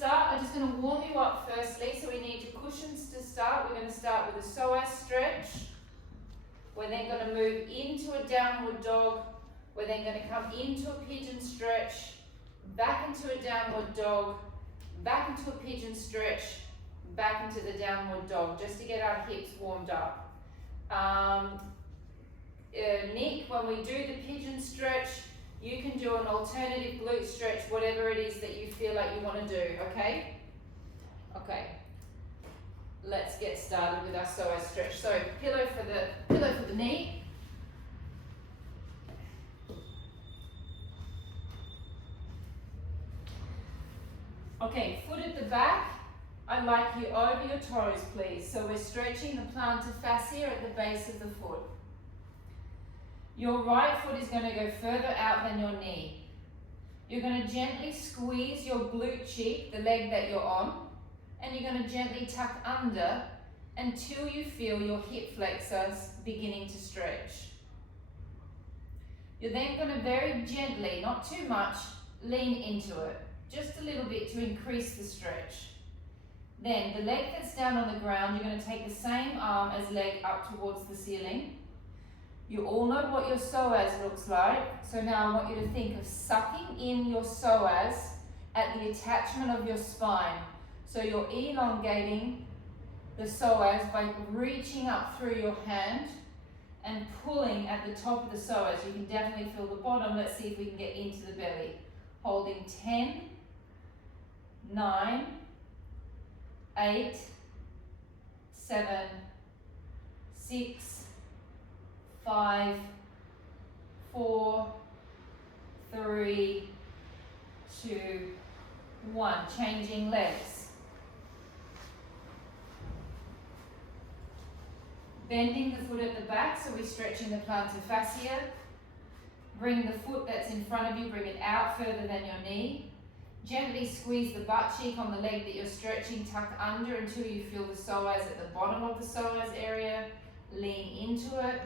start. I'm just going to warm you up firstly. So we need your cushions to start. We're going to start with a psoas stretch. We're then going to move into a downward dog. We're then going to come into a pigeon stretch, back into a downward dog, back into a pigeon stretch, back into the downward dog, just to get our hips warmed up. Nick, when we do the pigeon stretch, you can do an alternative glute stretch, whatever it is that you feel like you want to do, okay? Okay. Let's get started with our psoas stretch. So pillow for the knee. Okay, foot at the back. I'd like you over your toes, please. So we're stretching the plantar fascia at the base of the foot. Your right foot is going to go further out than your knee. You're going to gently squeeze your glute cheek, the leg that you're on, and you're going to gently tuck under until you feel your hip flexors beginning to stretch. You're then going to very gently, not too much, lean into it, just a little bit to increase the stretch. Then the leg that's down on the ground, you're going to take the same arm as leg up towards the ceiling. You all know what your psoas looks like, so now I want you to think of sucking in your psoas at the attachment of your spine. So you're elongating the psoas by reaching up through your hand and pulling at the top of the psoas. You can definitely feel the bottom. Let's see if we can get into the belly. Holding 10, 9, 8, 7, 6, 5, 4, 3, 2, 1. Changing legs. Bending the foot at the back, so we're stretching the plantar fascia. Bring the foot that's in front of you, bring it out further than your knee. Gently squeeze the butt cheek on the leg that you're stretching, tuck under until you feel the psoas at the bottom of the psoas area. Lean into it.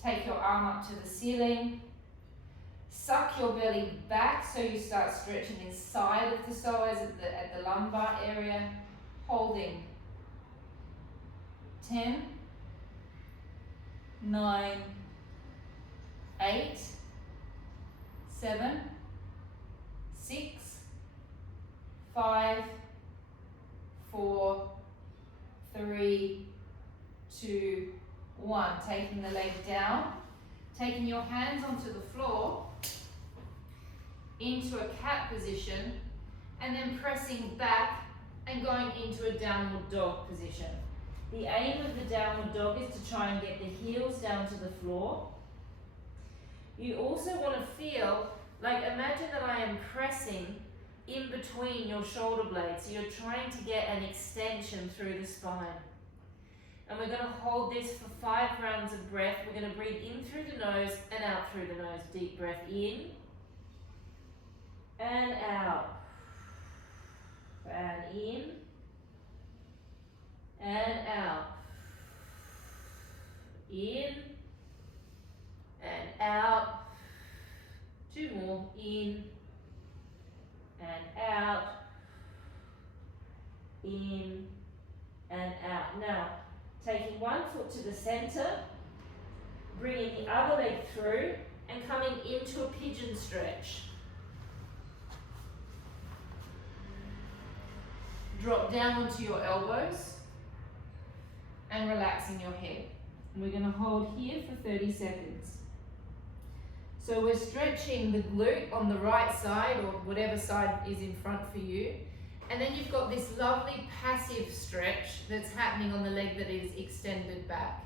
Take your arm up to the ceiling. Suck your belly back so you start stretching inside of the psoas at the lumbar area. Holding 10, 9, 8, 7, 6, 5, 4, 3, 2, 1. Taking the leg down, taking your hands onto the floor into a cat position, and then pressing back and going into a downward dog position. The aim of the downward dog is to try and get the heels down to the floor. You also want to feel like, imagine that I am pressing in between your shoulder blades. So you're trying to get an extension through the spine. And we're going to hold this for 5 rounds of breath. We're going to breathe in through the nose and out through the nose. Deep breath in and out. And in and out. In and out. 2 more. In and out. In and out. Now, taking one foot to the center, bringing the other leg through and coming into a pigeon stretch. Drop down onto your elbows and relaxing your head. And we're going to hold here for 30 seconds. So we're stretching the glute on the right side, or whatever side is in front for you. And then you've got this lovely passive stretch that's happening on the leg that is extended back.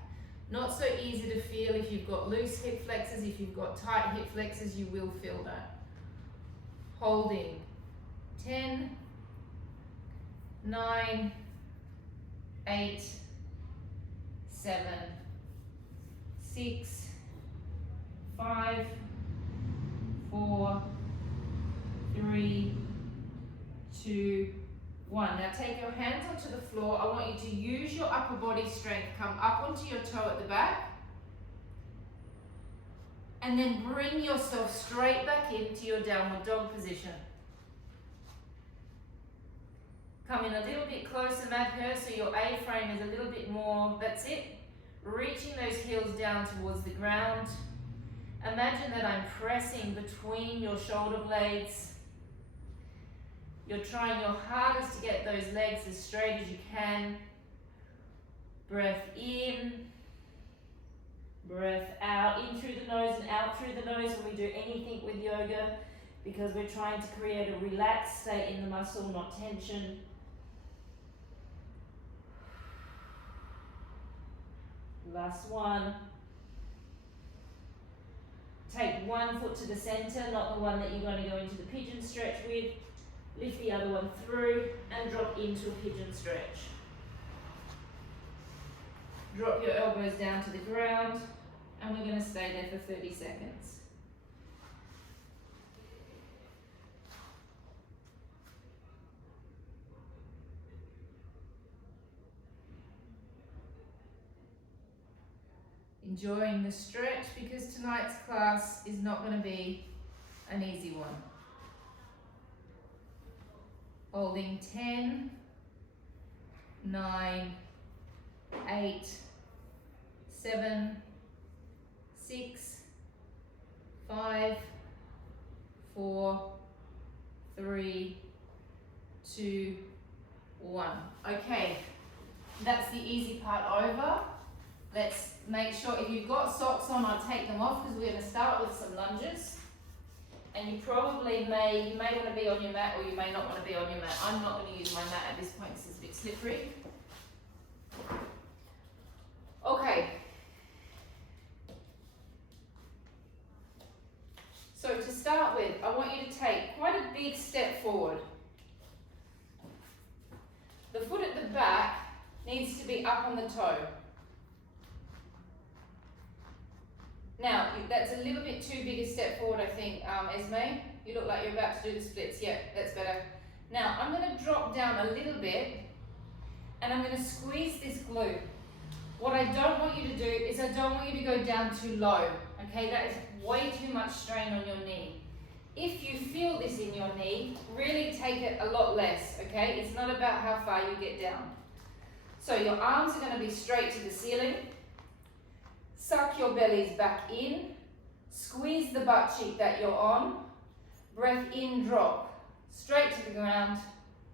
Not so easy to feel if you've got loose hip flexors. If you've got tight hip flexors, you will feel that. Holding 10, 9, 8, 7, 6, 5, 4, 3, 2, 1. Now take your hands onto the floor. I want you to use your upper body strength. Come up onto your toe at the back. And then bring yourself straight back into your downward dog position. Come in a little bit closer, Madhur, so your A-frame is a little bit more, that's it. Reaching those heels down towards the ground. Imagine that I'm pressing between your shoulder blades. You're trying your hardest to get those legs as straight as you can. Breath in, breath out, in through the nose and out through the nose when we do anything with yoga, because we're trying to create a relaxed state in the muscle, not tension. Last one. Take one foot to the center, not the one that you're going to go into the pigeon stretch with. Lift the other one through and drop into a pigeon stretch. Drop your elbows down to the ground, and we're going to stay there for 30 seconds. Enjoying the stretch, because tonight's class is not going to be an easy one. Holding 10, 9, 8, 7, 6, 5, 4, 3, 2, 1. Okay, that's the easy part over. Let's make sure, if you've got socks on, I'll take them off, because we're going to start with some lunges. And you probably you may want to be on your mat, or you may not want to be on your mat. I'm not going to use my mat at this point because it's a bit slippery. Okay. So to start with, I want you to take quite a big step forward. The foot at the back needs to be up on the toe. Now, that's a little bit too big a step forward, I think, Esme. You look like you're about to do the splits. Yeah, that's better. Now, I'm going to drop down a little bit, and I'm going to squeeze this glute. What I don't want you to do is I don't want you to go down too low, okay? That is way too much strain on your knee. If you feel this in your knee, really take it a lot less, okay? It's not about how far you get down. So your arms are going to be straight to the ceiling. Suck your bellies back in, squeeze the butt cheek that you're on, breath in, drop, straight to the ground,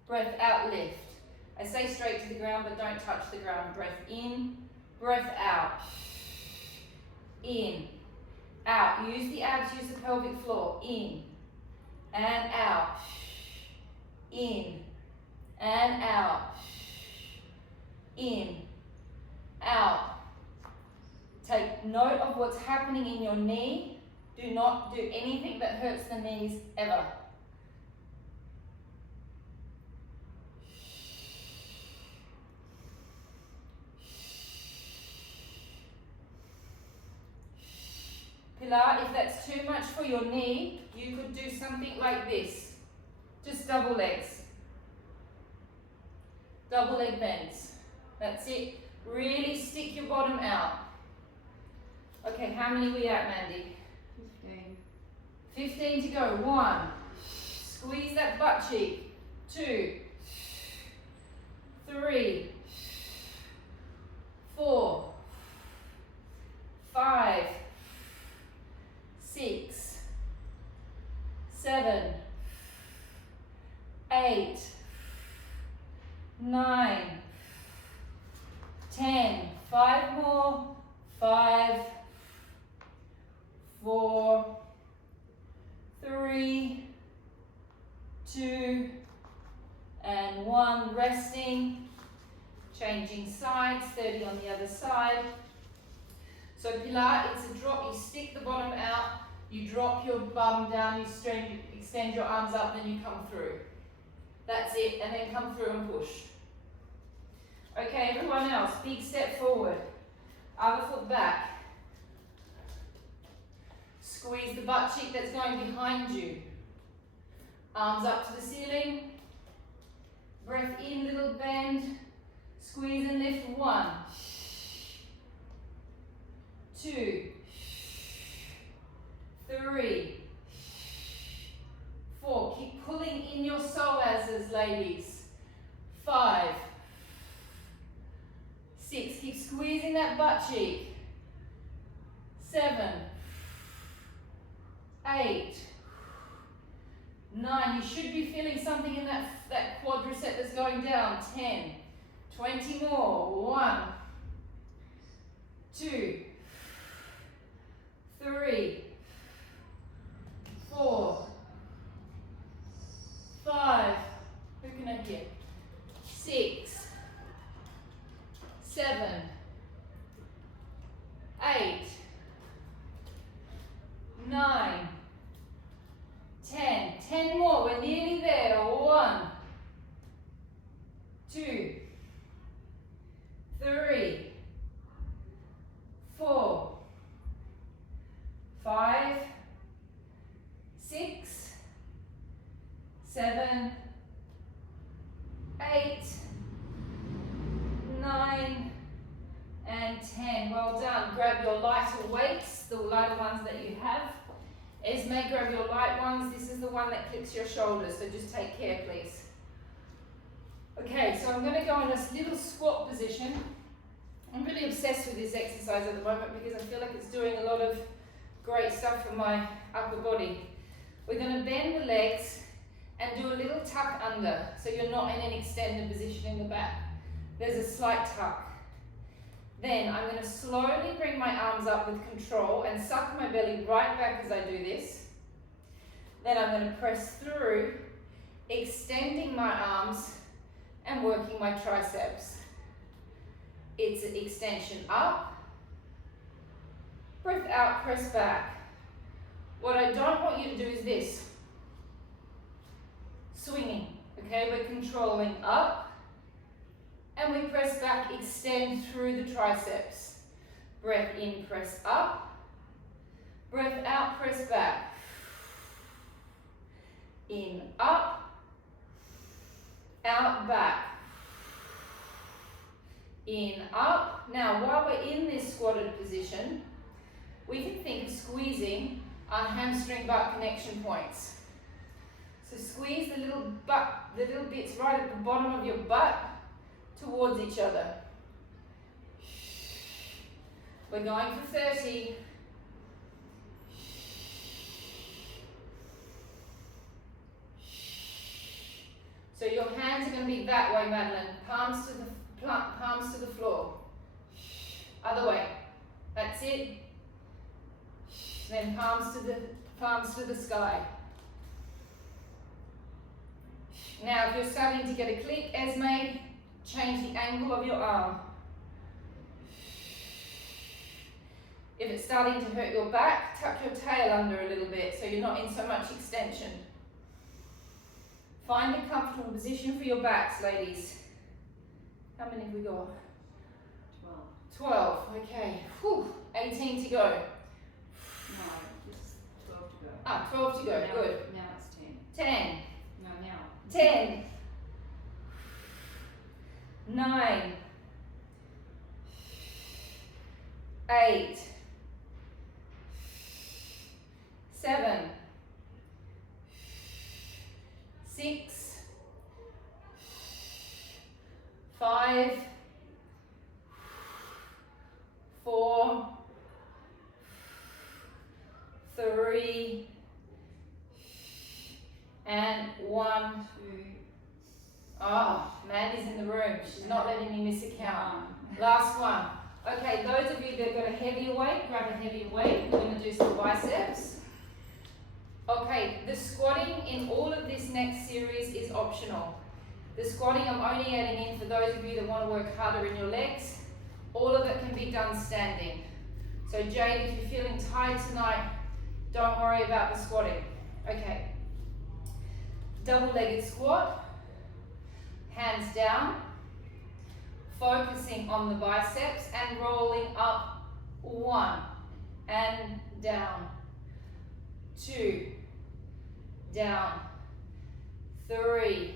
breath out, lift. I say straight to the ground, but don't touch the ground. Breath in, breath out, in, out. Use the abs, use the pelvic floor, in, and out, in, and out, in, out. Take note of what's happening in your knee. Do not do anything that hurts the knees ever. Pilar, if that's too much for your knee, you could do something like this. Just double legs. Double leg bends. That's it. Really stick your bottom out. Okay, how many are we at, Mandy? 15. 15 to go. 1. Squeeze that butt cheek. 2. 3. 4. 5. 6. 7. 8. 9. 10. 5 more. 5. 4, 3, 2, and 1. Resting, changing sides, 30 on the other side. So Pilar, it's a drop. You stick the bottom out, you drop your bum down, you extend your arms up, then you come through. That's it, and then come through and push. Okay, everyone else, big step forward. Other foot back. Squeeze the butt cheek that's going behind you. Arms up to the ceiling. Breath in, little bend. Squeeze and lift. 1, 2, 3, 4. Keep pulling in your psoases, ladies. 5, 6, keep squeezing that butt cheek. 7, 8, 9, you should be feeling something in that quadricep that's going down. 10, 20 more. 1, 2, 3, 4, 5, who can I hear? 6, 7, 8, 9, 10. 10 more, we're nearly there. 1, 2, 3, 4, 5, 6, 7, 8, 9, and 10. Well done. Grab your lighter weights, the lighter ones that you have. Esme, grab your light ones. This is the one that clicks your shoulders, so just take care, please. Okay, so I'm going to go in this little squat position. I'm really obsessed with this exercise at the moment because I feel like it's doing a lot of great stuff for my upper body. We're going to bend the legs and do a little tuck under, so you're not in an extended position in the back. There's a slight tuck. Then I'm going to slowly bring my arms up with control and suck my belly right back as I do this. Then I'm going to press through, extending my arms and working my triceps. It's an extension up, breath out, press back. What I don't want you to do is this, swinging, okay? We're controlling up, and we press back, extend through the triceps. Breath in, press up. Breath out, press back. In, up. Out, back. In, up. Now, while we're in this squatted position, we can think of squeezing our hamstring butt connection points. So squeeze the little bits right at the bottom of your butt towards each other. We're going for 30. So your hands are going to be that way, Madeline. Palms to the floor. Other way. That's it. Then palms to the sky. Now, if you're starting to get a click, Esme, change the angle of your arm. If it's starting to hurt your back, tuck your tail under a little bit so you're not in so much extension. Find a comfortable position for your backs, ladies. How many have we got? 12. 12, okay. Whew. 18 to go. No, it's 12 to go. Ah, 12 to go, now, good. Now it's 10. 10. No, now. 10. 9. 8. 7. 6. 5. 4. 3. And 1. 2. Oh, Mandy's in the room. She's not letting me miss a count. Last one. Okay, those of you that got a heavier weight, grab a heavier weight. We're going to do some biceps. Okay, the squatting in all of this next series is optional. The squatting I'm only adding in for those of you that want to work harder in your legs. All of it can be done standing. So Jade, if you're feeling tired tonight, don't worry about the squatting. Okay. Double-legged squat. Hands down. Focusing on the biceps and rolling up. 1 and down. 2, down. 3,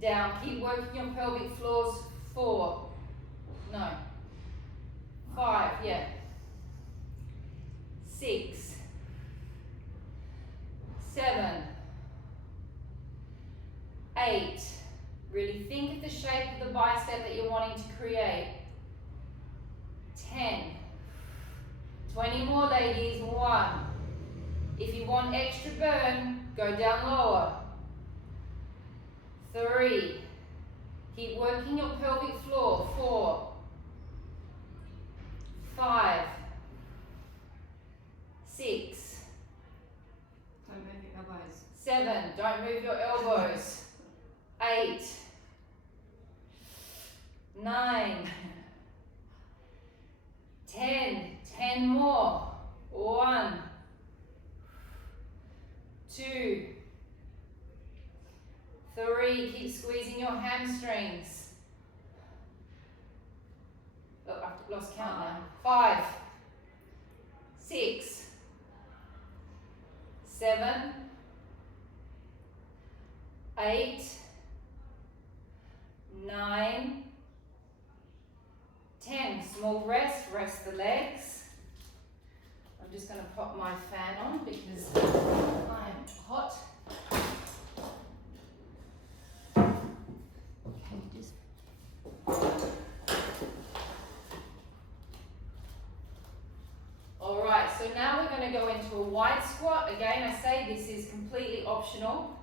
down. Keep working your pelvic floors. 4, no. 5, yeah. 6, 7, 8, Really think of the shape of the bicep that you're wanting to create. 10. 20 more, ladies. 1. If you want extra burn, go down lower. 3. Keep working your pelvic floor. 4. 5. 6. Don't move your elbows. 7. Don't move your elbows. 8. 9. 10. 10 more. 1. 2. 3. Keep squeezing your hamstrings. Oh, I've lost count now. 5. 6. 7. 8. 9. 10. Small rest. Rest the legs. I'm just going to pop my fan on because I'm hot. Okay, just. All right, so now we're going to go into a wide squat. Again, I say this is completely optional.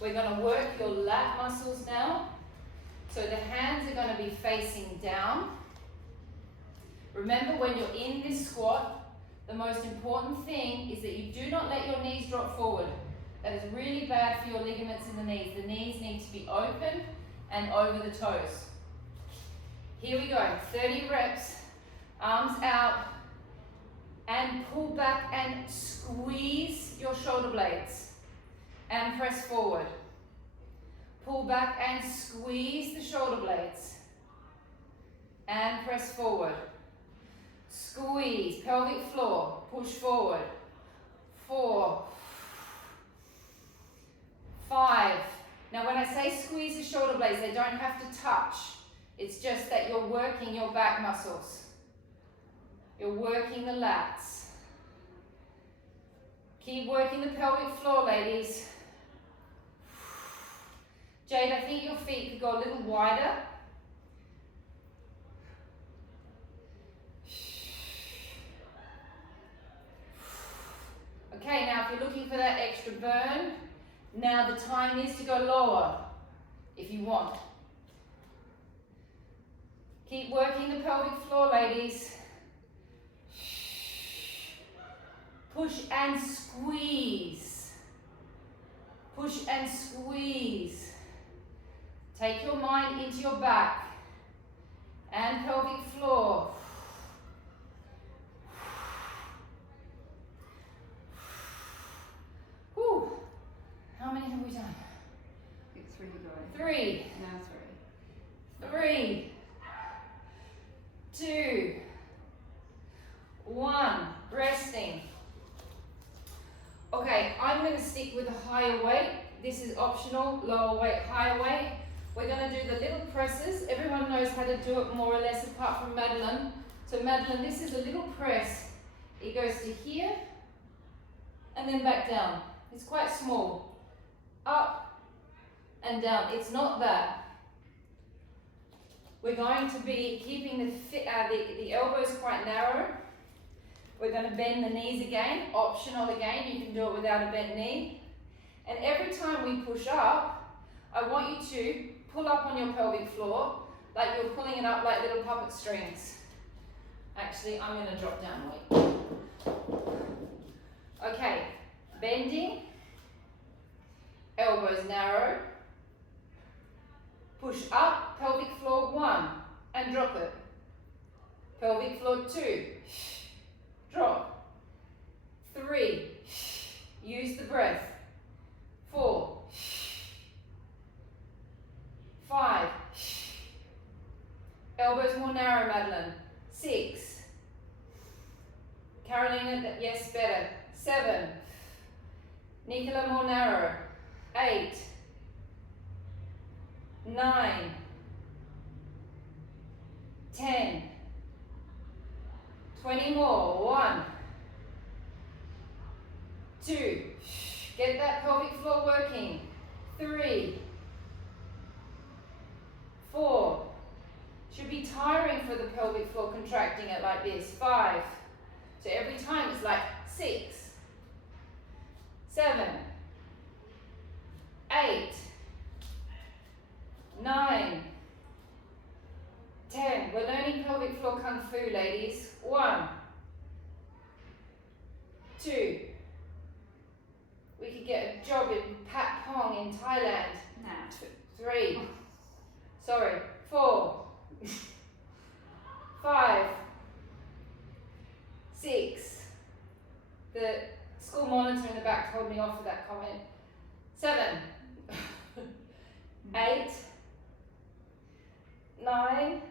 We're going to work your lat muscles now. So the hands are going to be facing down. Remember, when you're in this squat, the most important thing is that you do not let your knees drop forward. That is really bad for your ligaments in the knees. The knees need to be open and over the toes. Here we go, 30 reps, arms out, and pull back and squeeze your shoulder blades and press forward. Pull back and squeeze the shoulder blades and press forward. Squeeze, pelvic floor, push forward. 4, 5. Now when I say squeeze the shoulder blades, they don't have to touch. It's just that you're working your back muscles. You're working the lats. Keep working the pelvic floor, ladies. Jade, I think your feet could go a little wider. Okay, now if you're looking for that extra burn, now the time is to go lower, if you want. Keep working the pelvic floor, ladies. Push and squeeze. Push and squeeze. Take your mind into your back and pelvic floor. Whew. How many have we done? I think 3 to go. 3. Now 3. 3, 2, 1. Resting. Okay, I'm going to stick with a higher weight. This is optional. Lower weight, higher weight. We're going to do the little presses. Everyone knows how to do it more or less apart from Madeline. So Madeline, this is a little press. It goes to here and then back down. It's quite small. Up and down. It's not that. We're going to be keeping the elbows quite narrow. We're going to bend the knees again. Optional again. You can do it without a bent knee. And every time we push up, I want you to pull up on your pelvic floor like you're pulling it up like little puppet strings. Actually, I'm going to drop down weight. Okay, bending, elbows narrow, push up, pelvic floor 1, and drop it. Pelvic floor 2, drop. 3, use the breath. 4, 5, elbows more narrow, Madeline. 6, Carolina, yes, better. 7, Nicola, more narrow. 8, 9, 10, 20 more. 1, 2, get that pelvic floor working. 3, pelvic floor, contracting it like this. 5. So every time it's like 6, 7, 8, 9, 10. We're learning pelvic floor kung fu, ladies. 1, 2. We could get a job in Pat Pong in Thailand. Nah. 3. Sorry. 4. 5. 6. The school monitor in the back told me off for that comment. 7. 8. 9.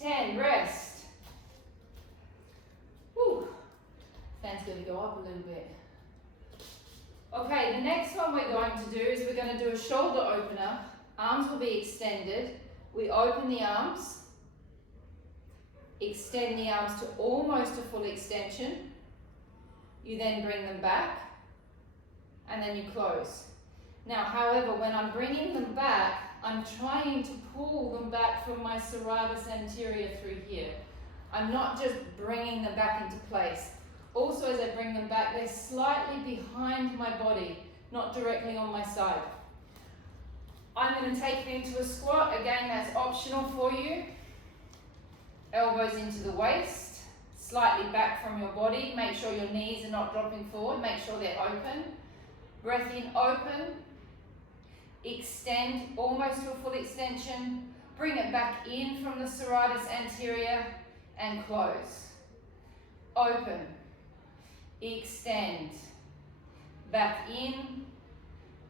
10. Rest. Whew. Fan's going to go up a little bit. Okay, the next one we're going to do is we're going to do a shoulder opener. Arms will be extended. We open the arms, extend the arms to almost a full extension. You then bring them back, and then you close. Now, however, when I'm bringing them back, I'm trying to pull them back from my serratus anterior through here. I'm not just bringing them back into place. Also, as I bring them back, they're slightly behind my body, not directly on my side. I'm going to take it into a squat. Again, that's optional for you. Elbows into the waist, slightly back from your body. Make sure your knees are not dropping forward. Make sure they're open. Breath in, open. Extend almost to a full extension. Bring it back in from the serratus anterior and close. Open. Extend. Back in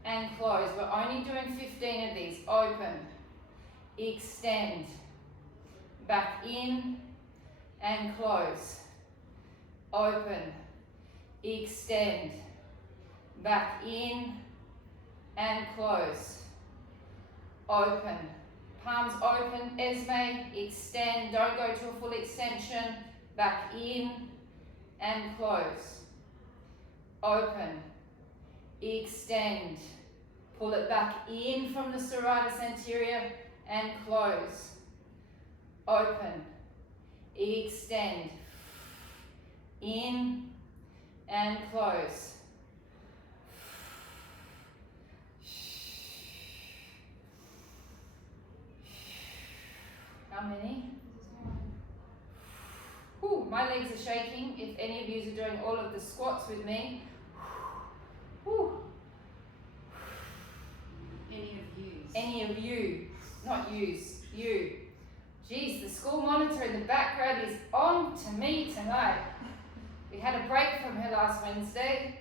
and close. We're only doing 15 of these. Open. Extend. Back in and close. Open. Extend. Back in and close. Open. Palms open. Esme. Extend. Don't go to a full extension. Back in and close. Open. Extend. Pull it back in from the serratus anterior and close. Open. Extend. In and close. How many? Whew, my legs are shaking. If any of you are doing all of the squats with me. Whew. Any of you, not yous, you. Geez, the school monitor in the background is on to me tonight. We had a break from her last Wednesday.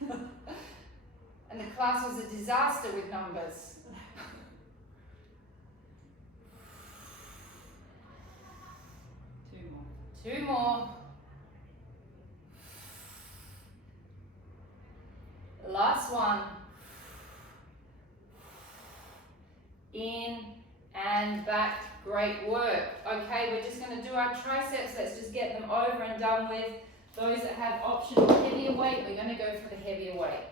And the class was a disaster with numbers. Two more. Last one. In and back. Great work. Okay, we're just going to do our triceps. Let's just get them over and done with. Those that have optional heavier weight, we're going to go for the heavier weight.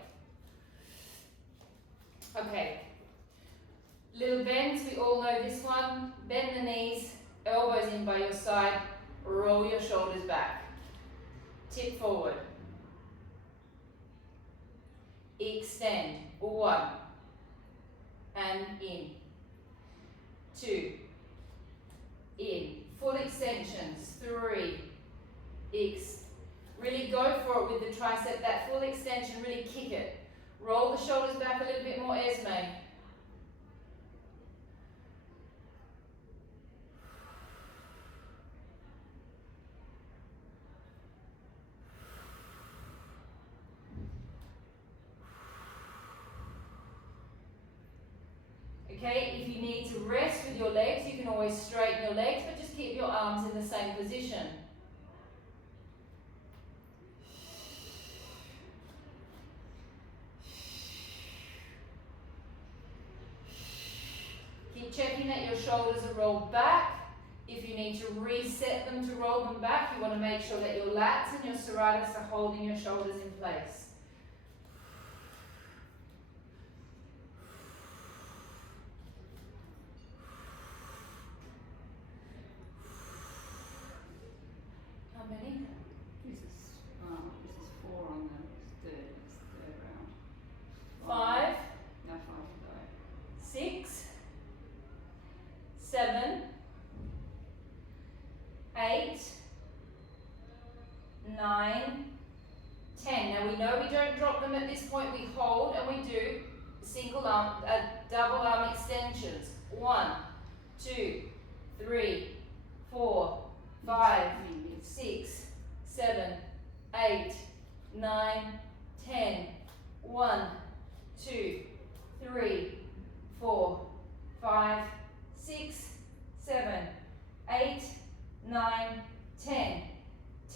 Okay. Little bends, we all know this one. Bend the knees, elbows in by your side. Roll your shoulders back. Tip forward. Extend. 1. And in. 2. In. Full extensions. 3. Really go for it with the tricep. That full extension, really kick it. Roll the shoulders back a little bit more, Esme. Okay, if you need to rest with your legs, you can always straighten your legs, but just keep your arms in the same position. Keep checking that your shoulders are rolled back. If you need to reset them to roll them back, you want to make sure that your lats and your serratus are holding your shoulders in place. double arm extensions. 1, 2, 3, 4, 5, 6, 7, 8, 9, 10. 1, 2, 3, 4, 5, 6, 7, 8, 9, 10.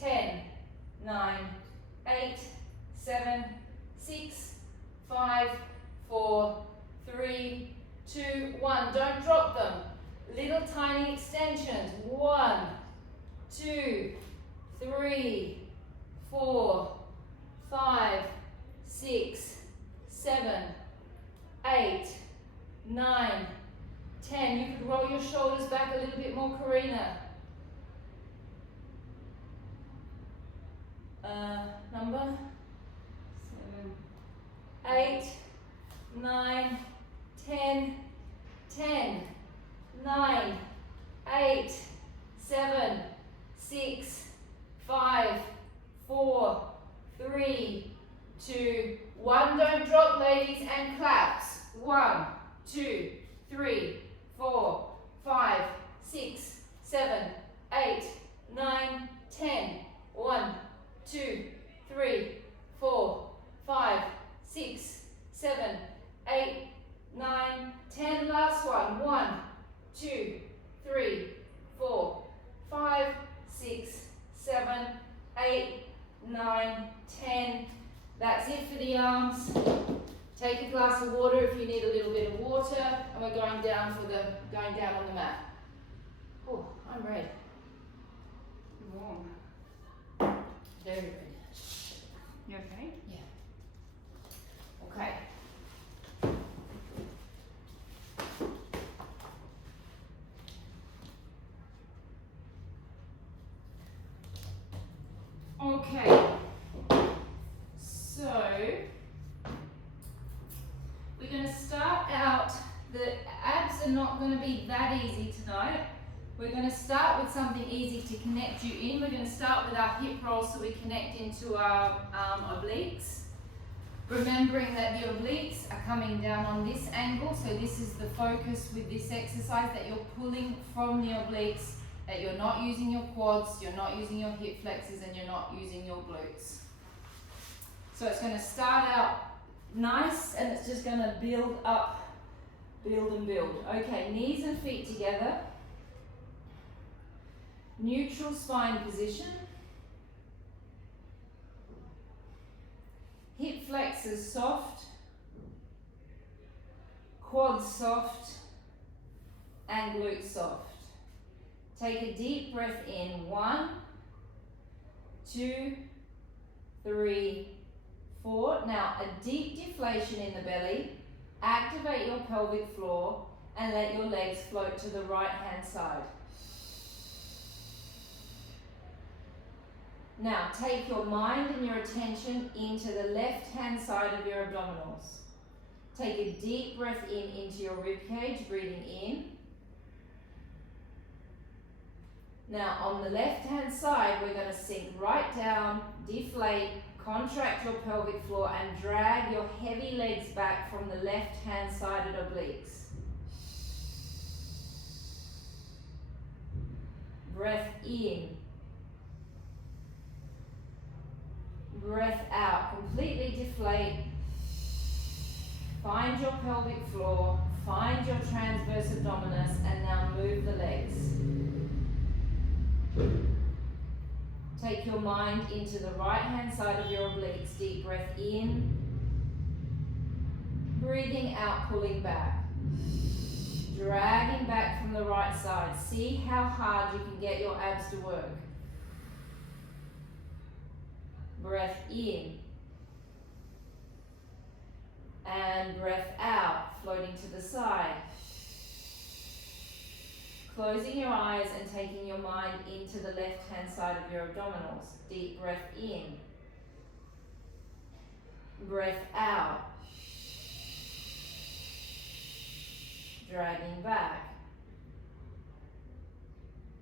10, 9, 8, 7, 6, 5, 4, 3, 2, 1. Don't drop them. Little tiny extensions. 1, 2, 3, 4, 5, 6, 7, 8, 9, 10. You could roll your shoulders back a little bit more, Karina. Number 8, 9, 10, 10, 9, 8, 7, 6, 5, 4, 3, 2, 1. Don't drop, ladies, and claps. 1, 2, 3, 4, 5, 6, 7, 8, 9, 10. 1, 2, 3, 4, 5, 6, 7, 8, 9, 10. Last one. 1, 2, 3, 4, 5, 6, 7, 8, 9, 10. That's it for the arms. Take a glass of water if you need a little bit of water, and we're going down on the mat. Oh, I'm ready. Warm. Very ready. You okay? Yeah. Okay. Okay. So we're going to start out. The abs are not going to be that easy tonight. We're going to start with something easy to connect you in. We're going to start with our hip rolls so we connect into our obliques. Remembering that the obliques are coming down on this angle, so this is the focus with this exercise, that you're pulling from the obliques, that you're not using your quads, you're not using your hip flexors, and you're not using your glutes. So it's going to start out nice, and it's just going to build up, build and build. Okay, knees and feet together. Neutral spine position. Hip flexors soft, quads soft, and glutes soft. Take a deep breath in. 1, 2, 3, 4. Now a deep deflation in the belly. Activate your pelvic floor and let your legs float to the right hand side. Now take your mind and your attention into the left hand side of your abdominals. Take a deep breath in into your rib cage, breathing in. Now on the left hand side, we're going to sink right down, deflate, contract your pelvic floor and drag your heavy legs back from the left hand sided obliques. Breath in. Breath out, completely deflate. Find your pelvic floor, find your transverse abdominis, and now move the legs. Take your mind into the right hand side of your obliques. Deep breath in. Breathing out, pulling back. Dragging back from the right side. See how hard you can get your abs to work. Breath in. And breath out, floating to the side. Closing your eyes and taking your mind into the left hand side of your abdominals. Deep breath in. Breath out. Dragging back.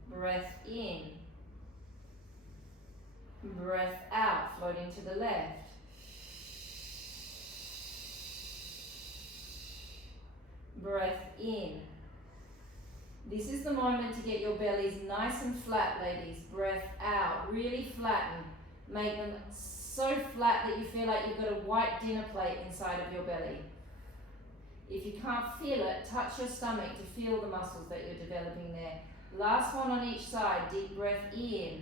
Breath in. Breath out, floating to the left. breath in. This is the moment to get your bellies nice and flat, ladies. Breath out, really flatten. Make them so flat that you feel like you've got a white dinner plate inside of your belly. If you can't feel it, touch your stomach to feel the muscles that you're developing there. Last one on each side. Deep breath in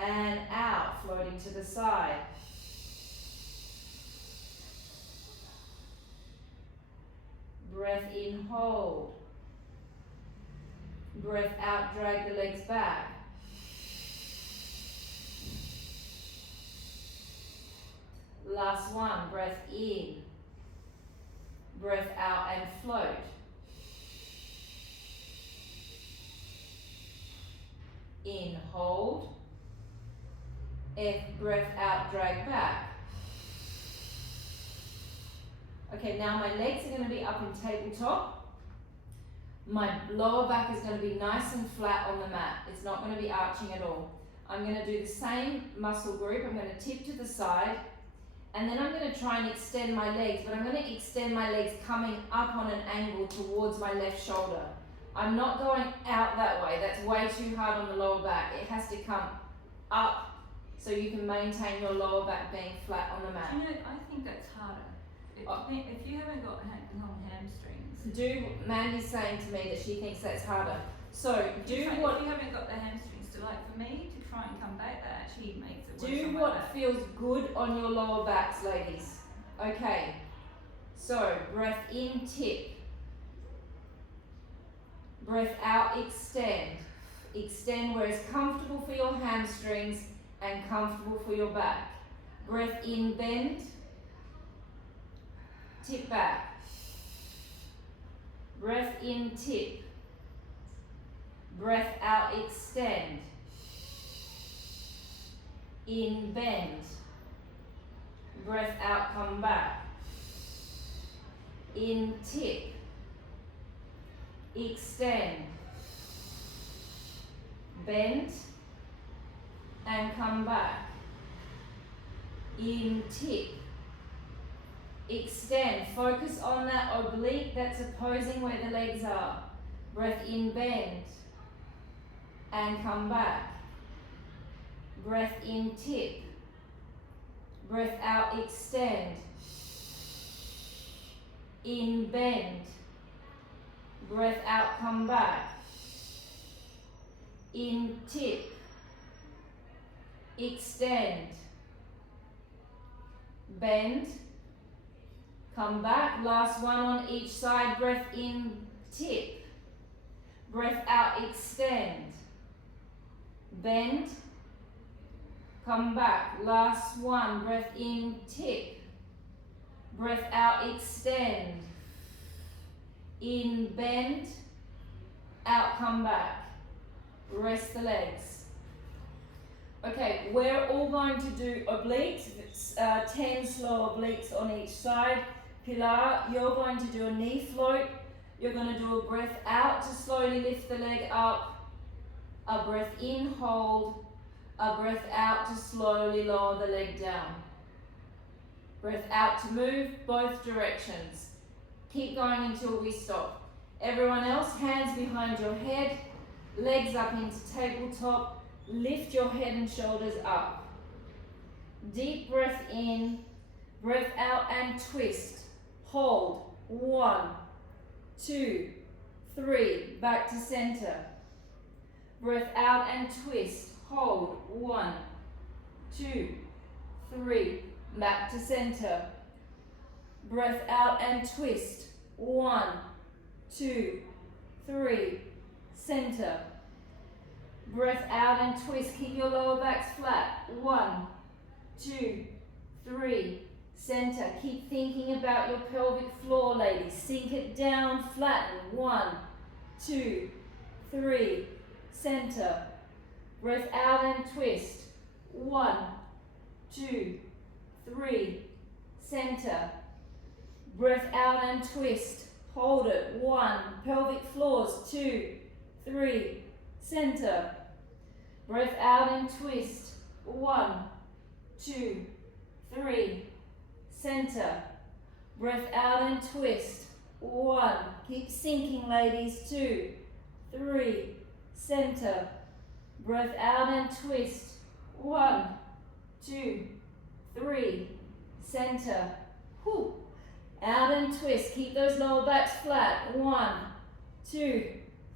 and out, floating to the side. Breath in, hold. Breath out, drag the legs back. Last one, breath in. Breath out and float. In, hold. Breath out, drag back. Okay, now my legs are going to be up in tabletop. My lower back is going to be nice and flat on the mat. It's not going to be arching at all. I'm going to do the same muscle group. I'm going to tip to the side. And then I'm going to try and extend my legs, but I'm going to extend my legs coming up on an angle towards my left shoulder. I'm not going out that way. That's way too hard on the lower back. It has to come up so you can maintain your lower back being flat on the mat. You know, I think that's harder. If you haven't got long hamstrings. Mandy's saying to me that she thinks that's harder. So If you haven't got the hamstrings, for me to try and come back, that actually makes it worse. Do what feels good on your lower backs, ladies. Okay. So breath in, tip. Breath out, extend. Extend where it's comfortable for your hamstrings and comfortable for your back. Breath in, bend. Tip back. Breath in, tip. Breath out, extend. In, bend. Breath out, come back. In, tip. Extend. Bend. And come back. In, tip. Extend. Focus on that oblique that's opposing where the legs are. Breath in, bend. And come back. Breath in, tip. Breath out, extend. In, bend. Breath out, come back. In, tip. Extend. Bend. Come back. Last one on each side. Breath in, tip. Breath out, extend. Bend. Come back. Last one. Breath in, tip. Breath out, extend. In, bend. Out, come back. Rest the legs. Okay, we're all going to do obliques, 10 slow obliques on each side. Pilar, you're going to do a knee float. You're going to do a breath out to slowly lift the leg up. A breath in, hold. A breath out to slowly lower the leg down. Breath out to move both directions. Keep going until we stop. Everyone else, hands behind your head, legs up into tabletop. Lift your head and shoulders up. Deep breath in, breath out and twist. Hold. 1, 2, 3. Back to center. Breath out and twist. Hold. 1, 2, 3. Back to center. Breath out and twist. 1, 2, 3. Center. Breath out and twist. Keep your lower backs flat. 1, 2, 3. Center. Keep thinking about your pelvic floor, ladies. Sink it down, flatten. 1, 2, 3. Center. Breath out and twist. 1, 2, 3. Center. Breath out and twist. Hold it. 1. Pelvic floors. 2, 3. Center. Breath out and twist. 1, 2, 3. Center. Breath out and twist. 1. Keep sinking, ladies. 2, 3, center. Breath out and twist. 1, 2, 3, center. Whew. Out and twist. Keep those lower backs flat. 1, 2,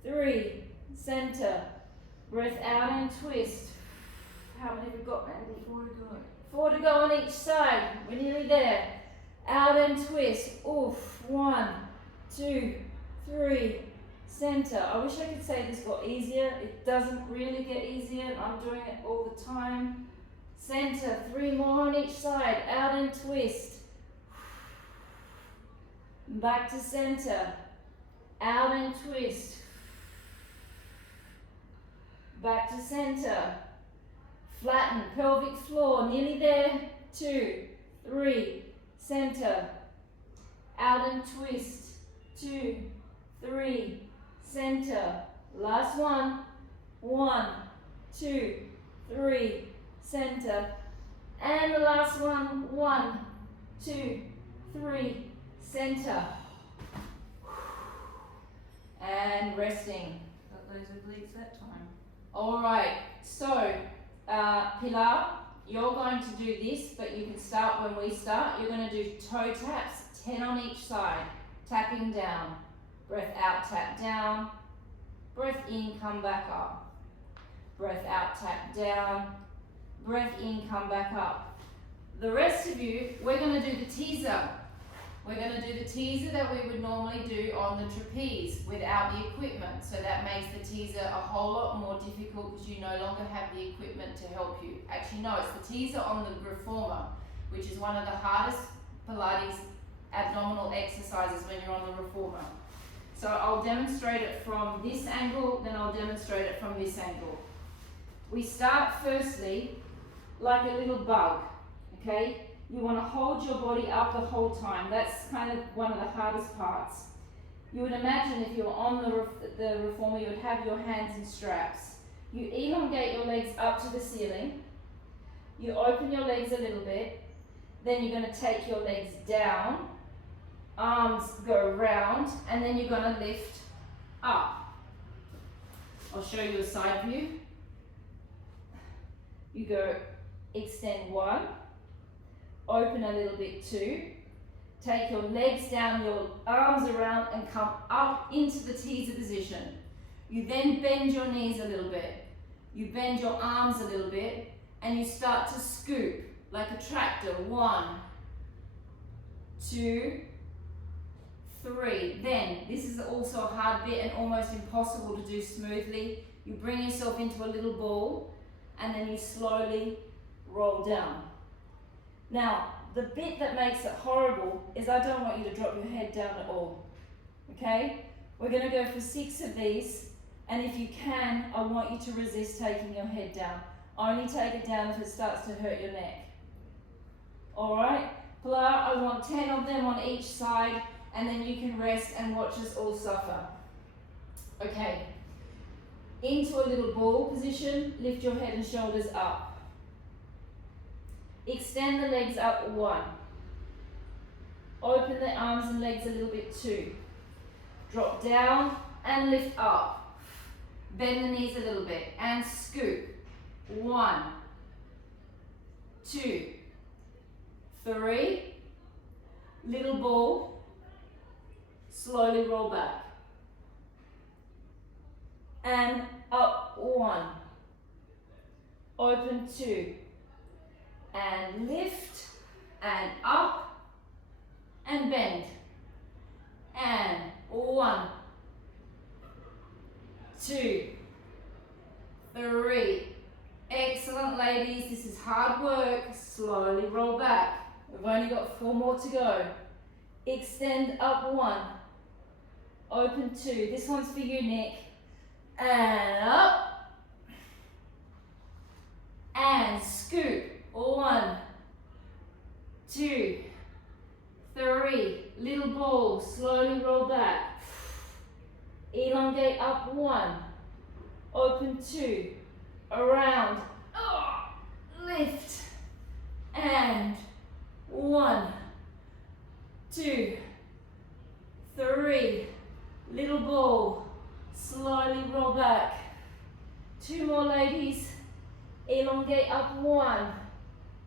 3, center. Breath out and twist. How many have we got, Mandy? 4 to go. 4 to go on each side. We're nearly there. Out and twist. Oof. 1, 2, 3, center. I wish I could say this got easier. It doesn't really get easier. I'm doing it all the time. Center. 3 more on each side. Out and twist. Back to center. Out and twist. Back to center. Flatten pelvic floor. Nearly there. 2, 3, center. Out and twist. 2, 3, center. Last one. 1, 2, 3, center. And the last one. 1, 2, 3, center. And resting. Got those obliques that time. Alright, so Pilar, you're going to do this, but you can start when we start. You're going to do toe taps, 10 on each side. Tapping down. Breath out, tap down. Breath in, come back up. Breath out, tap down. Breath in, come back up. The rest of you, we're going to do the teaser. We're going to do the teaser that we would normally do on the trapeze without the equipment. So that makes the teaser a whole lot more difficult because you no longer have the equipment to help you. Actually, no, it's the teaser on the reformer, which is one of the hardest Pilates abdominal exercises when you're on the reformer. So I'll demonstrate it from this angle, then I'll demonstrate it from this angle. We start firstly like a little bug, okay? You want to hold your body up the whole time. That's kind of one of the hardest parts. You would imagine if you were on the reformer, you would have your hands in straps. You elongate your legs up to the ceiling. You open your legs a little bit. Then you're going to take your legs down. Arms go round, and then you're going to lift up. I'll show you a side view. You go extend 1, open a little bit 2, take your legs down, your arms around, and come up into the teaser position. You then bend your knees a little bit. You bend your arms a little bit, and you start to scoop like a tractor. 1, 2, 3. Then, this is also a hard bit and almost impossible to do smoothly. You bring yourself into a little ball and then you slowly roll down. Now, the bit that makes it horrible is I don't want you to drop your head down at all. Okay? We're going to go for 6 of these, and if you can, I want you to resist taking your head down. Only take it down if it starts to hurt your neck. Alright? Pilar, I want 10 of them on each side, and then you can rest and watch us all suffer. Okay, into a little ball position, lift your head and shoulders up. Extend the legs up 1. Open the arms and legs a little bit 2. Drop down and lift up. Bend the knees a little bit and scoop. 1, 2, 3. Little ball. Slowly roll back. And up 1. Open 2. And lift. And up. And bend. And 1, 2, 3. Excellent, ladies. This is hard work. Slowly roll back. We've only got 4 more to go. Extend up 1. Open 2. This one's for you, Nick. And up. And scoop. 1, 2, 3. Little ball. Slowly roll back. Elongate up 1. Open 2. Around. Lift. And 1, 2, 3, little ball, slowly roll back. 2 more ladies, elongate up 1,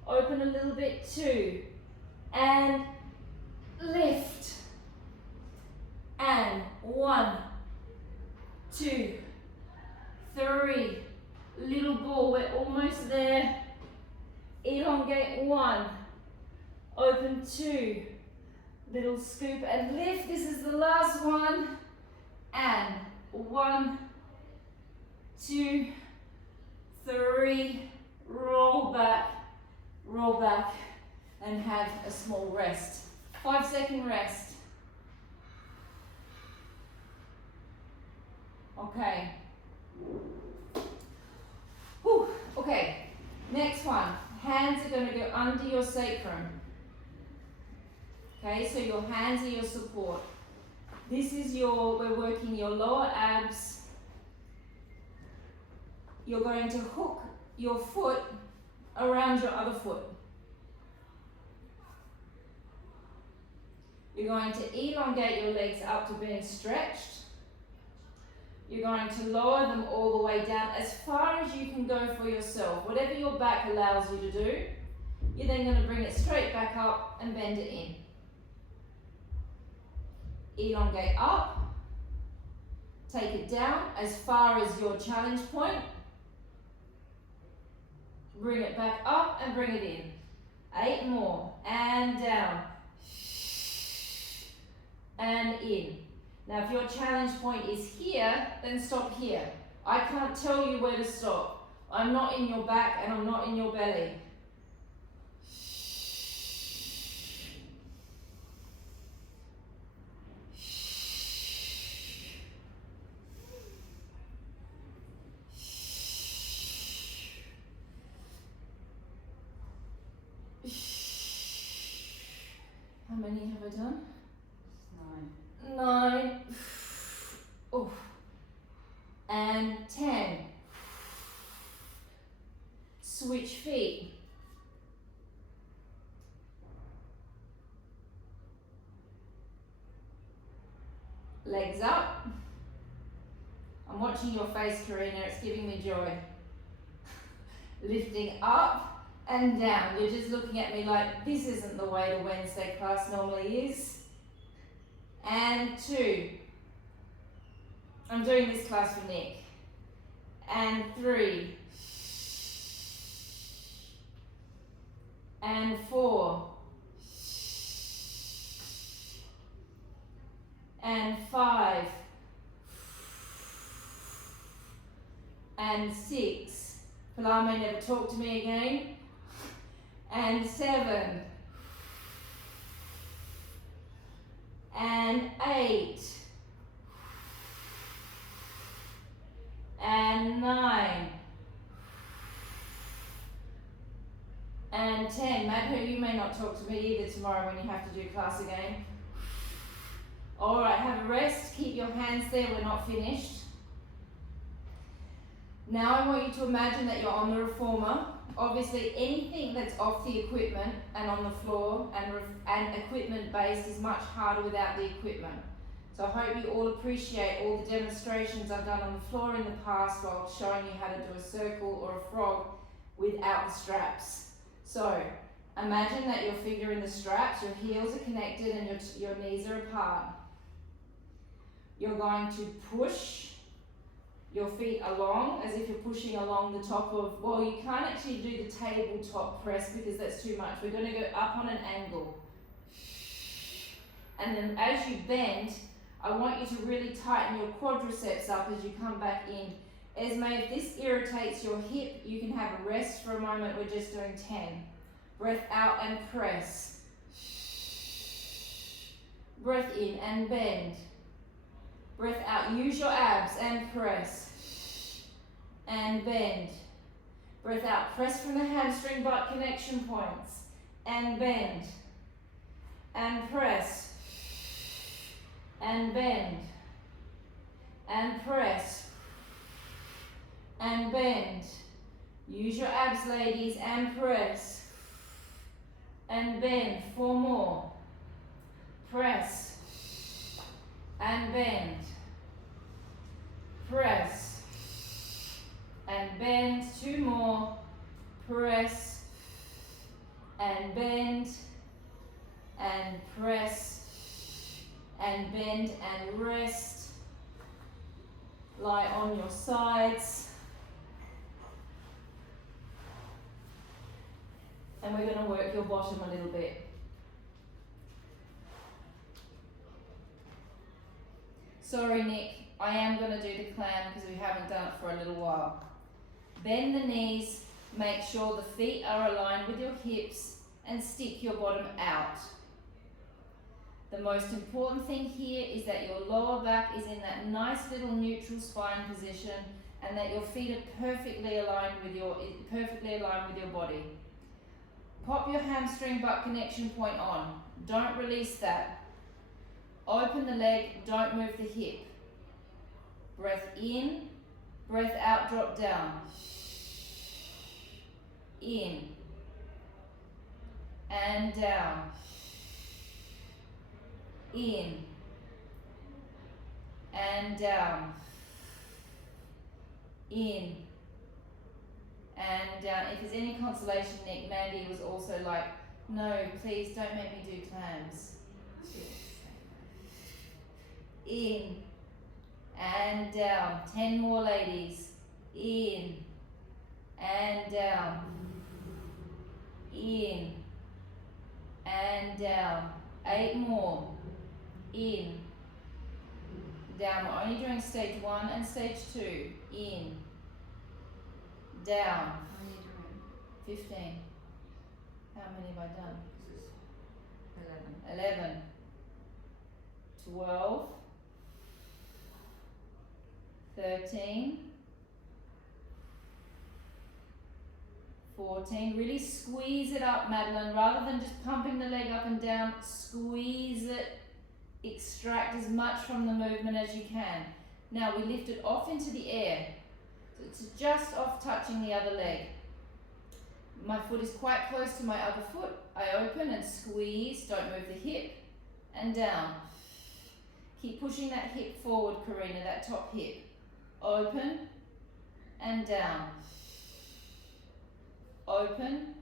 open a little bit 2, and lift, and 1, 2, 3, little ball, we're almost there, elongate 1, open 2, little scoop and lift, this is the last one, and 1, 2, 3, roll back, and have a small rest. 5-second rest. Okay. Whew. Okay, next one. Hands are going to go under your sacrum. Okay, so your hands are your support. This is we're working your lower abs. You're going to hook your foot around your other foot. You're going to elongate your legs up to being stretched. You're going to lower them all the way down as far as you can go for yourself. Whatever your back allows you to do, you're then going to bring it straight back up and bend it in. Elongate up. Take it down as far as your challenge point. Bring it back up and bring it in. 8 more. And down. And in. Now if your challenge point is here, then stop here. I can't tell you where to stop. I'm not in your back and I'm not in your belly. How many have I done? 9. Oh. And 10. Switch feet. Legs up. I'm watching your face, Karina. It's giving me joy. Lifting up and down. You're just looking at me like, this isn't the way the Wednesday class normally is. And 2. I'm doing this class for Nick. And 3. And 4. And 5. And 6. Pilar may never talk to me again. And 7. And 8. And 9. And 10. Madhu, you may not talk to me either tomorrow when you have to do class again. Alright, have a rest. Keep your hands there, we're not finished. Now I want you to imagine that you're on the reformer. Obviously anything that's off the equipment and on the floor and equipment based is much harder without the equipment. So I hope you all appreciate all the demonstrations I've done on the floor in the past while showing you how to do a circle or a frog without the straps. So imagine that your feet are in the straps, your heels are connected and your knees are apart. You're going to push your feet along as if you're pushing along the top of, well, you can't actually do the tabletop press because that's too much. We're going to go up on an angle. And then as you bend, I want you to really tighten your quadriceps up as you come back in. Esme, if this irritates your hip, you can have a rest for a moment. We're just doing 10. Breath out and press. Breath in and bend. Breath out, use your abs and press. And bend. Breath out, press from the hamstring butt connection points. And bend. And press. And bend. And press. And bend. Use your abs, ladies, and press. And bend. 4 more. Press. bend. Press. And bend. 2 more. Press. And bend. And press. And bend and rest. Lie on your sides. And we're going to work your bottom a little bit. Sorry, Nick, I am going to do the clam because we haven't done it for a little while. Bend the knees, make sure the feet are aligned with your hips and stick your bottom out. The most important thing here is that your lower back is in that nice little neutral spine position and that your feet are perfectly aligned with your body. Pop your hamstring butt connection point on. Don't release that. Open the leg, don't move the hip. Breath in, breath out, drop down. In and down. In and down. In and down. If there's any consolation, Nick, Mandy was also like, no, please don't make me do clams. In and down. 10 more, ladies. In and down. In and down. 8 more. In, down. We're only doing stage 1 and stage 2. In, down. How many do 15. How many have I done? 11. 11. 12. 13. 14. Really squeeze it up, Madeline. Rather than just pumping the leg up and down, squeeze it. Extract as much from the movement as you can. Now we lift it off into the air. So it's just off touching the other leg. My foot is quite close to my other foot. I open and squeeze. Don't move the hip. And down. Keep pushing that hip forward, Karina, that top hip. Open and down. Open.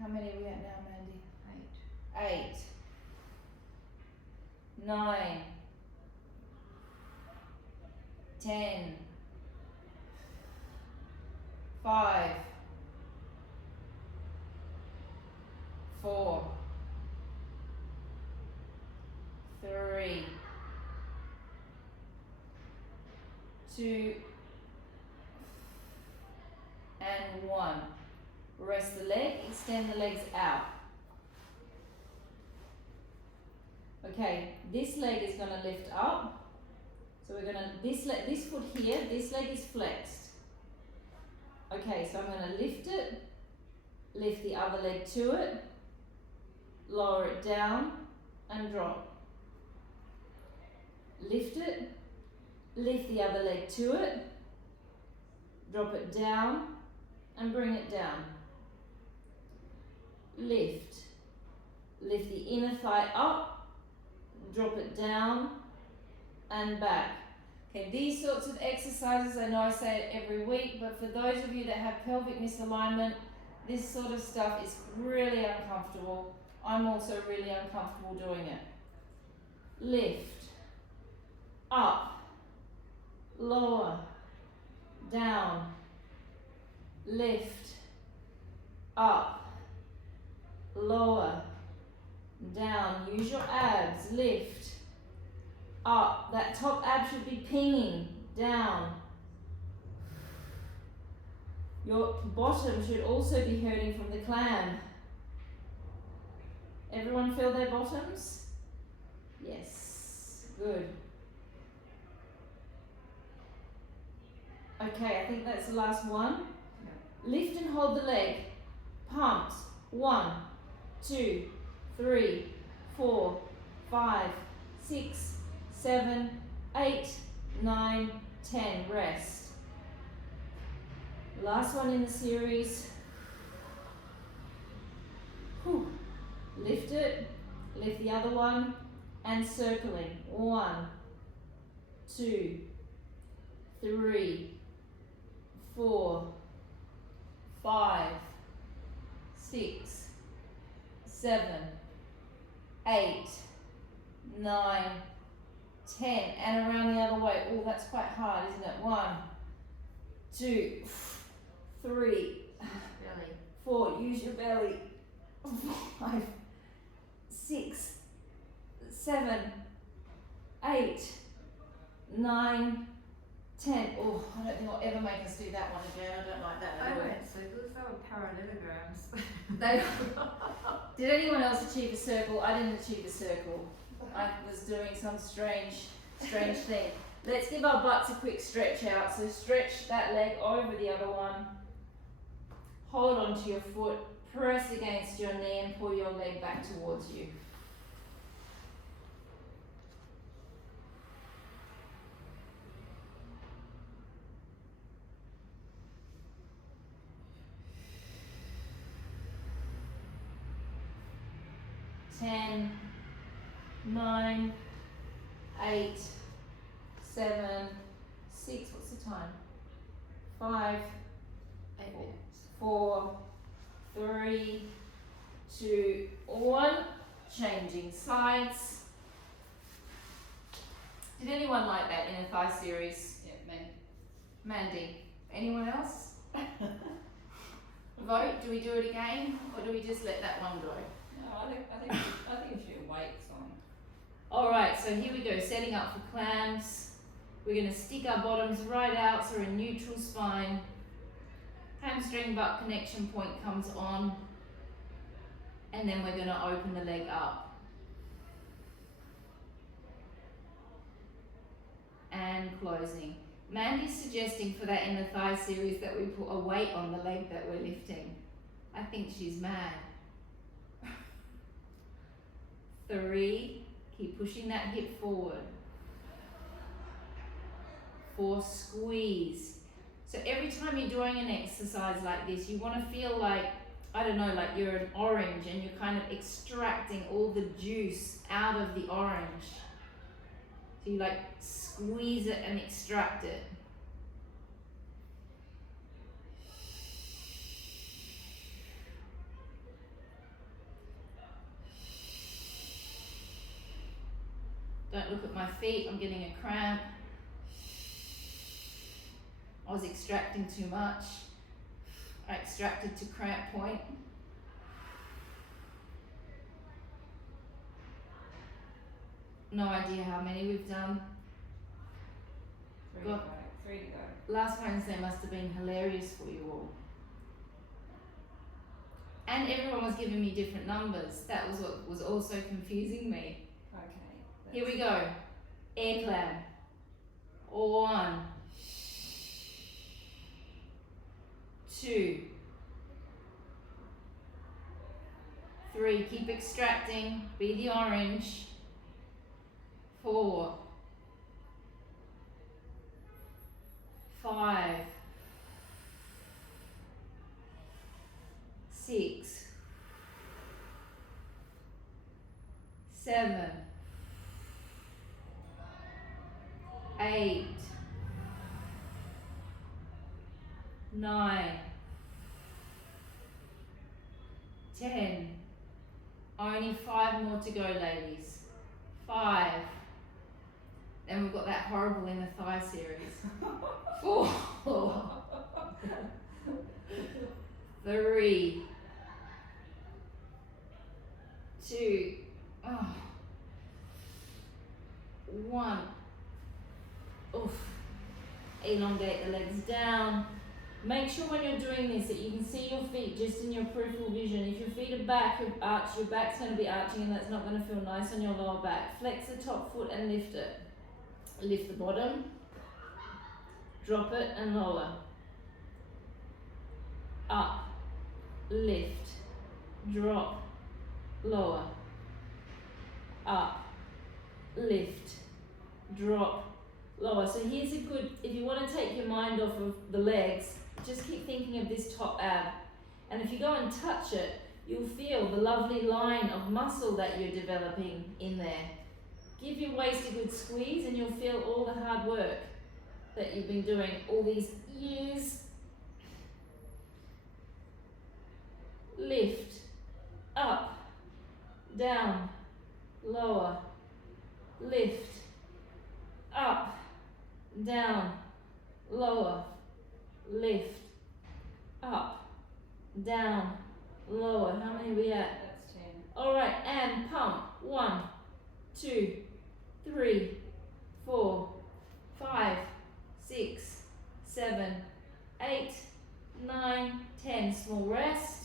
How many are we at now, Mandy? 8. 9. 10. 5. 4. 3. 2. And 1. Rest the leg, extend the legs out. Okay, this leg is going to lift up. So we're going to, this foot here, this leg is flexed. Okay, so I'm going to lift it, lift the other leg to it, lower it down and drop. Lift it, lift the other leg to it, drop it down and bring it down. Lift, lift the inner thigh up, drop it down and back. Okay, these sorts of exercises, I know I say it every week, but for those of you that have pelvic misalignment, this sort of stuff is really uncomfortable. I'm also really uncomfortable doing it. Lift, up, lower, down, lift, up, lower, down. Use your abs. Lift, up. That top ab should be pinging down. Your bottom should also be hurting from the clam. Everyone feel their bottoms? Yes. Good. Okay, I think that's the last one. Lift and hold the leg. Pumped. 1, 2, 3, 4, 5, 6, 7, 8, 9, 10. Rest. Last one in the series. Whew. Lift it, lift the other one, and circling. 1, 2, 3, 4, 5, 6, 7, 8, 9, 10, and around the other way. Oh, that's quite hard, isn't it? 1, 2, 3, Belly. 4, use your belly. 5, 6, 7, 8, 9, 10. Oh, I don't think I'll ever make us do that one again. I don't like that I at all. went circles, they were parallelograms. They, did anyone else achieve a circle? I didn't achieve a circle. I was doing some strange thing. Let's give our butts a quick stretch out. So stretch that leg over the other one. Hold onto your foot, press against your knee and pull your leg back towards you. Ten, 9, 8, 7, 6, what's the time? 5, 8 minutes. 4, 3, 2, 1. Changing sides. Did anyone like that inner thigh series? Yeah, me. Mandy. Anyone else? Vote, do we do it again or do we just let that one go? No, I think she weights on. Alright, so here we go, setting up for clams. We're going to stick our bottoms right out, so we're in neutral spine. Hamstring butt connection point comes on. And then we're going to open the leg up. And closing. Mandy's suggesting for that inner thigh series that we put a weight on the leg that we're lifting. I think she's mad. 3, keep pushing that hip forward. 4, squeeze. So every time you're doing an exercise like this, you want to feel like, I don't know, like you're an orange and you're kind of extracting all the juice out of the orange. So you like squeeze it and extract it. Don't look at my feet, I'm getting a cramp. I was extracting too much. I extracted to cramp point. No idea how many we've done. 3 Go. to go. 3 to go. Last Wednesday must have been hilarious for you all. And everyone was giving me different numbers. That was what was also confusing me. Okay. Here we go. Air clam. 1, 2, 3. Keep extracting. Be the orange. 4, 5, 6, 7, 8, 9, 10. Only 5 more to go, ladies. 5. Then we've got that horrible inner thigh series. 4, 3, 2, 1. Oof. Elongate the legs down. Make sure when you're doing this that you can see your feet just in your peripheral vision. If your feet are back, your back's going to be arching and that's not going to feel nice on your lower back. Flex the top foot and lift it. Lift the bottom. Drop it and lower. Up. lift, drop, lower, up, lift, drop, lower. So here's a good, if you want to take your mind off of the legs, just keep thinking of this top ab. And if you go and touch it, you'll feel the lovely line of muscle that you're developing in there. Give your waist a good squeeze and you'll feel all the hard work that you've been doing all these years. Lift, up, down, lower, lift, up, down, lower, lift, up, down, lower. How many are we at? That's 10. Alright, and pump. 1, 2, 3, 4, 5, 6, 7, 8, 9, 10. Small rest.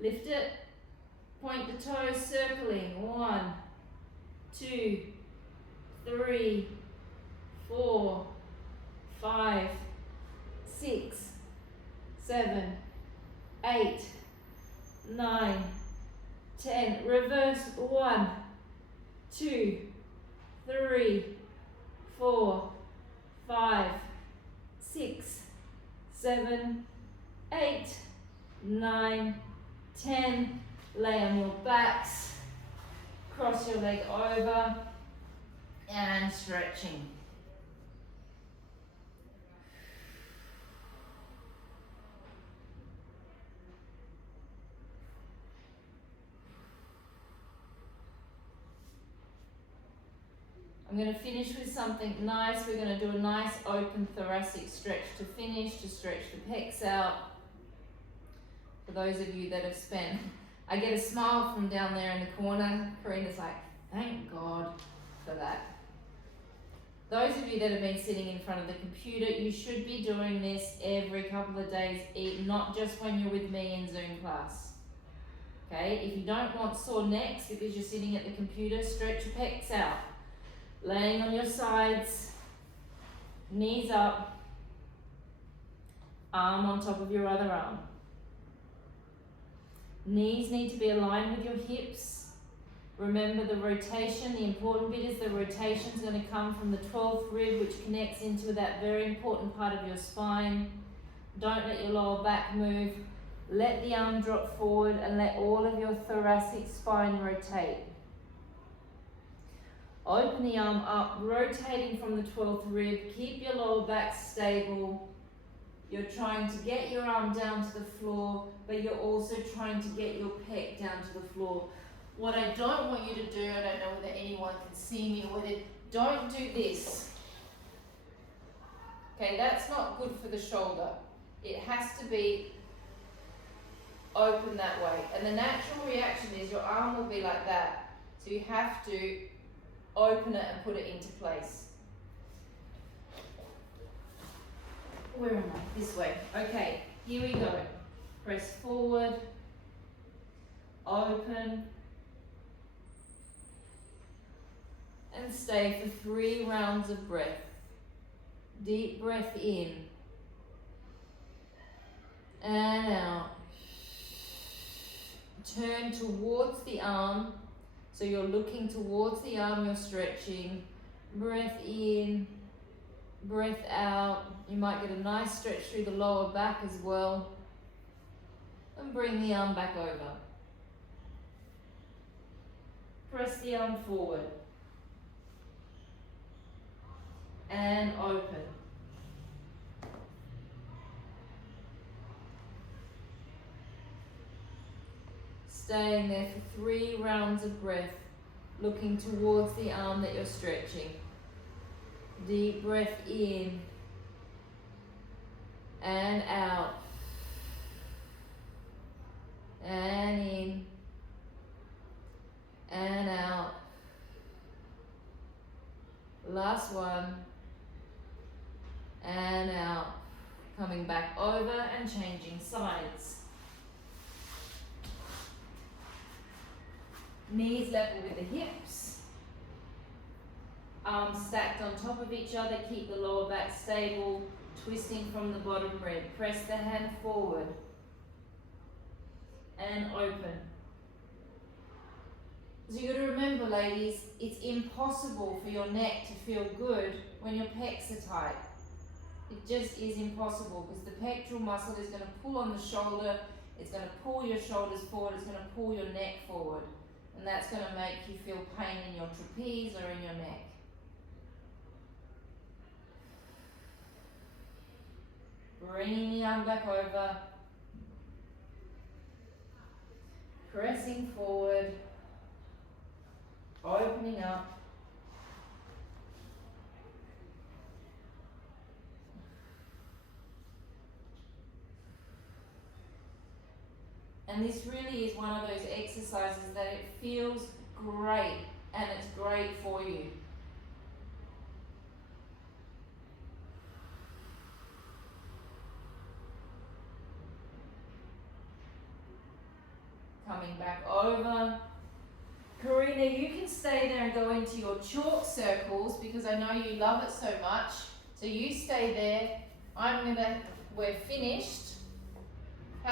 Lift it. Point the toes, circling. 1, 2, 3, 4, 5, 6, 7, 8, 9, 10. Reverse. 1, 2, 3, 4, 5, 6, 7, 8, 9, 10. Lay on your backs. Cross your leg over and stretching. I'm going to finish with something nice. We're going to do a nice open thoracic stretch to finish, to stretch the pecs out. For those of you that have spent, I get a smile from down there in the corner. Karina's like, thank God for that. Those of you that have been sitting in front of the computer, you should be doing this every couple of days, not just when you're with me in Zoom class. Okay, if you don't want sore necks because you're sitting at the computer, stretch your pecs out. Laying on your sides, knees up, arm on top of your other arm. Knees need to be aligned with your hips. Remember the rotation, the important bit is the rotation is going to come from the 12th rib, which connects into that very important part of your spine. Don't let your lower back move. Let the arm drop forward and let all of your thoracic spine rotate. Open the arm up, rotating from the 12th rib. Keep your lower back stable. You're trying to get your arm down to the floor, but you're also trying to get your pec down to the floor. What I don't want you to do, I don't know whether anyone can see me or whether, don't do this. Okay, that's not good for the shoulder. It has to be open that way. And the natural reaction is your arm will be like that. So you have to open it and put it into place. Where am I? This way. Okay, here we go. Press forward, open, and stay for 3 rounds of breath. Deep breath in and out. Turn towards the arm. So you're looking towards the arm, you're stretching. Breath in, breath out. You might get a nice stretch through the lower back as well. And bring the arm back over. Press the arm forward. And open. Staying there for 3 rounds of breath, looking towards the arm that you're stretching. Deep breath in and out. And in and out. Last one. And out. Coming back over and changing sides. Knees level with the hips. Arms stacked on top of each other. Keep the lower back stable. twisting from the bottom rib. Press the hand forward and open. So you got to remember, ladies, it's impossible for your neck to feel good when your pecs are tight. It just is impossible because the pectoral muscle is going to pull on the shoulder, it's going to pull your shoulders forward, it's going to pull your neck forward. And that's going to make you feel pain in your trapeze or in your neck. Bringing the arm back over. Pressing forward. Opening up. And this really is one of those exercises that it feels great and it's great for you. Coming back over. Karina, you can stay there and go into your chalk circles because I know you love it so much. So you stay there. We're finished.